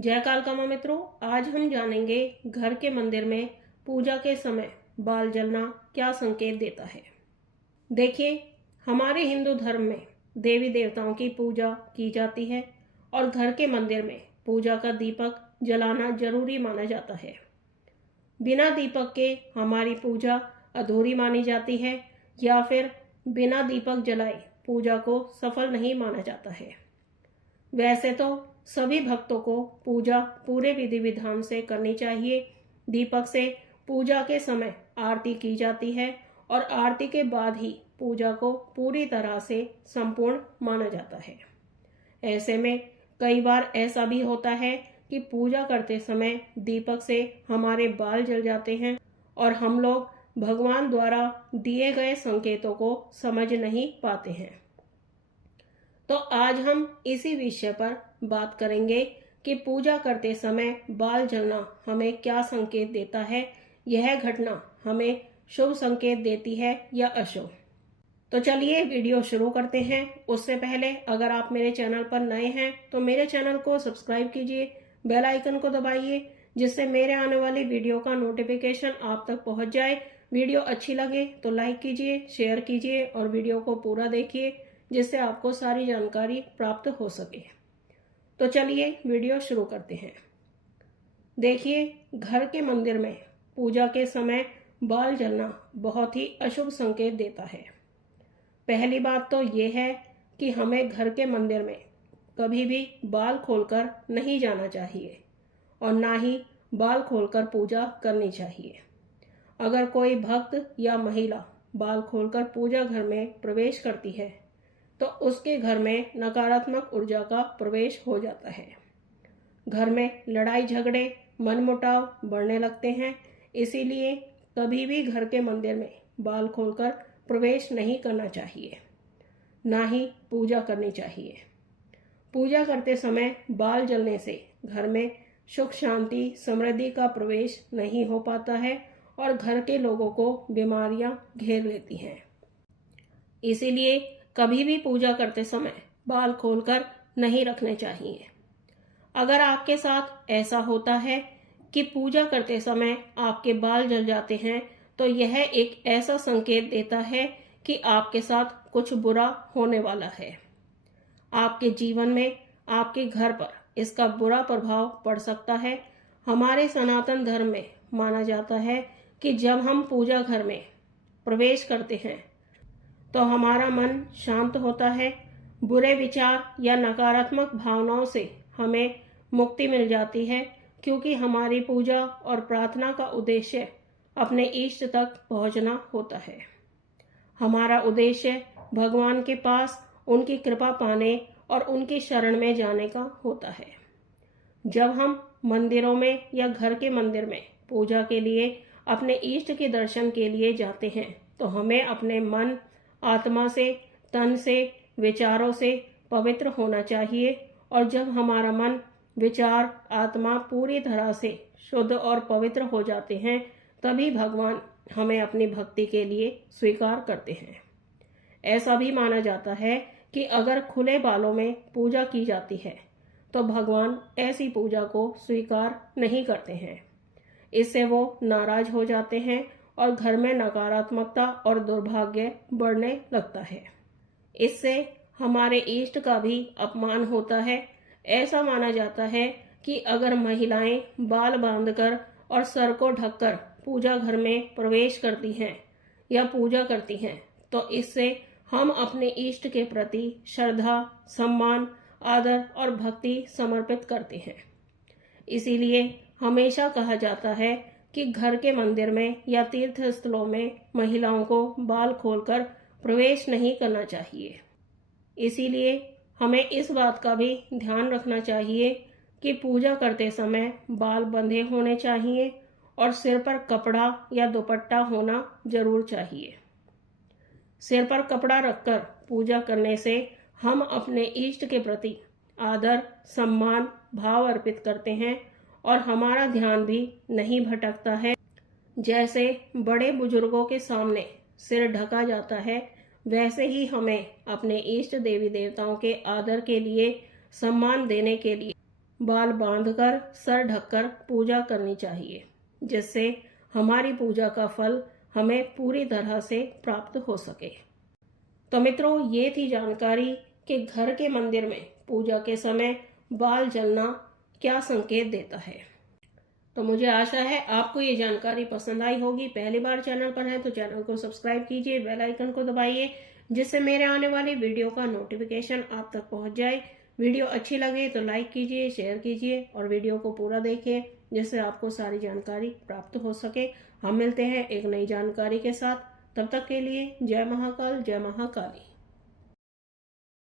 जय कालकामा मित्रों, आज हम जानेंगे घर के मंदिर में पूजा के समय बाल जलना क्या संकेत देता है। देखिए, हमारे हिंदू धर्म में देवी देवताओं की पूजा की जाती है और घर के मंदिर में पूजा का दीपक जलाना जरूरी माना जाता है। बिना दीपक के हमारी पूजा अधूरी मानी जाती है या फिर बिना दीपक जलाए पूजा को सफल नहीं माना जाता है। वैसे तो सभी भक्तों को पूजा पूरे विधि विधान से करनी चाहिए। दीपक से पूजा के समय आरती की जाती है और आरती के बाद ही पूजा को पूरी तरह से संपूर्ण माना जाता है। ऐसे में कई बार ऐसा भी होता है कि पूजा करते समय दीपक से हमारे बाल जल जाते हैं और हम लोग भगवान द्वारा दिए गए संकेतों को समझ नहीं पाते हैं। तो आज हम इसी विषय पर बात करेंगे कि पूजा करते समय बाल जलना हमें क्या संकेत देता है, यह घटना हमें शुभ संकेत देती है या अशुभ। तो चलिए वीडियो शुरू करते हैं। उससे पहले अगर आप मेरे चैनल पर नए हैं तो मेरे चैनल को सब्सक्राइब कीजिए, बेल आइकन को दबाइए जिससे मेरे आने वाली वीडियो का नोटिफिकेशन आप तक पहुंच जाए। वीडियो अच्छी लगे तो लाइक कीजिए, शेयर कीजिए और वीडियो को पूरा देखिए जिससे आपको सारी जानकारी प्राप्त हो सके। तो चलिए वीडियो शुरू करते हैं। देखिए, घर के मंदिर में पूजा के समय बाल जलना बहुत ही अशुभ संकेत देता है। पहली बात तो यह है कि हमें घर के मंदिर में कभी भी बाल खोलकर नहीं जाना चाहिए और ना ही बाल खोलकर पूजा करनी चाहिए। अगर कोई भक्त या महिला बाल खोलकर पूजा घर में प्रवेश करती है तो उसके घर में नकारात्मक ऊर्जा का प्रवेश हो जाता है। घर में लड़ाई झगड़े, मनमुटाव बढ़ने लगते हैं। इसीलिए कभी भी घर के मंदिर में बाल खोलकर प्रवेश नहीं करना चाहिए, ना ही पूजा करनी चाहिए। पूजा करते समय बाल जलने से घर में सुख शांति समृद्धि का प्रवेश नहीं हो पाता है और घर के लोगों को बीमारियां घेर लेती हैं। इसीलिए कभी भी पूजा करते समय बाल खोलकर नहीं रखने चाहिए। अगर आपके साथ ऐसा होता है कि पूजा करते समय आपके बाल जल जाते हैं तो यह एक ऐसा संकेत देता है कि आपके साथ कुछ बुरा होने वाला है। आपके जीवन में, आपके घर पर इसका बुरा प्रभाव पड़ सकता है। हमारे सनातन धर्म में माना जाता है कि जब हम पूजा घर में प्रवेश करते हैं तो हमारा मन शांत होता है, बुरे विचार या नकारात्मक भावनाओं से हमें मुक्ति मिल जाती है, क्योंकि हमारी पूजा और प्रार्थना का उद्देश्य अपने इष्ट तक पहुंचना होता है। हमारा उद्देश्य भगवान के पास उनकी कृपा पाने और उनकी शरण में जाने का होता है। जब हम मंदिरों में या घर के मंदिर में पूजा के लिए अपने इष्ट के दर्शन के लिए जाते हैं तो हमें अपने मन, आत्मा से, तन से, विचारों से पवित्र होना चाहिए। और जब हमारा मन, विचार, आत्मा पूरी तरह से शुद्ध और पवित्र हो जाते हैं तभी भगवान हमें अपनी भक्ति के लिए स्वीकार करते हैं। ऐसा भी माना जाता है कि अगर खुले बालों में पूजा की जाती है तो भगवान ऐसी पूजा को स्वीकार नहीं करते हैं। इससे वो नाराज हो जाते हैं और घर में नकारात्मकता और दुर्भाग्य बढ़ने लगता है। इससे हमारे इष्ट का भी अपमान होता है। ऐसा माना जाता है कि अगर महिलाएं बाल बांधकर और सर को ढककर पूजा घर में प्रवेश करती हैं या पूजा करती हैं तो इससे हम अपने इष्ट के प्रति श्रद्धा, सम्मान, आदर और भक्ति समर्पित करते हैं। इसीलिए हमेशा कहा जाता है कि घर के मंदिर में या तीर्थ स्थलों में महिलाओं को बाल खोलकर प्रवेश नहीं करना चाहिए। इसीलिए हमें इस बात का भी ध्यान रखना चाहिए कि पूजा करते समय बाल बंधे होने चाहिए और सिर पर कपड़ा या दुपट्टा होना जरूर चाहिए। सिर पर कपड़ा रखकर पूजा करने से हम अपने इष्ट के प्रति आदर, सम्मान, भाव अर्पित करते हैं और हमारा ध्यान भी नहीं भटकता है। जैसे बड़े बुजुर्गों के सामने सिर ढका जाता है, वैसे ही हमें अपने इष्ट देवी देवताओं के आदर के लिए, सम्मान देने के लिए बाल बांधकर सर ढककर पूजा करनी चाहिए, जिससे हमारी पूजा का फल हमें पूरी तरह से प्राप्त हो सके। तो मित्रों, ये थी जानकारी कि घर के मंदिर में पूजा के समय बाल जलना क्या संकेत देता है। तो मुझे आशा है आपको ये जानकारी पसंद आई होगी। पहली बार चैनल पर है तो चैनल को सब्सक्राइब कीजिए, बेल आइकन को दबाइए, जिससे मेरे आने वाली वीडियो का नोटिफिकेशन आप तक पहुंच जाए। वीडियो अच्छी लगे तो लाइक कीजिए, शेयर कीजिए और वीडियो को पूरा देखिए, जिससे आपको सारी जानकारी प्राप्त हो सके। हम मिलते हैं एक नई जानकारी के साथ। तब तक के लिए जय महाकाल, जय महाकाली।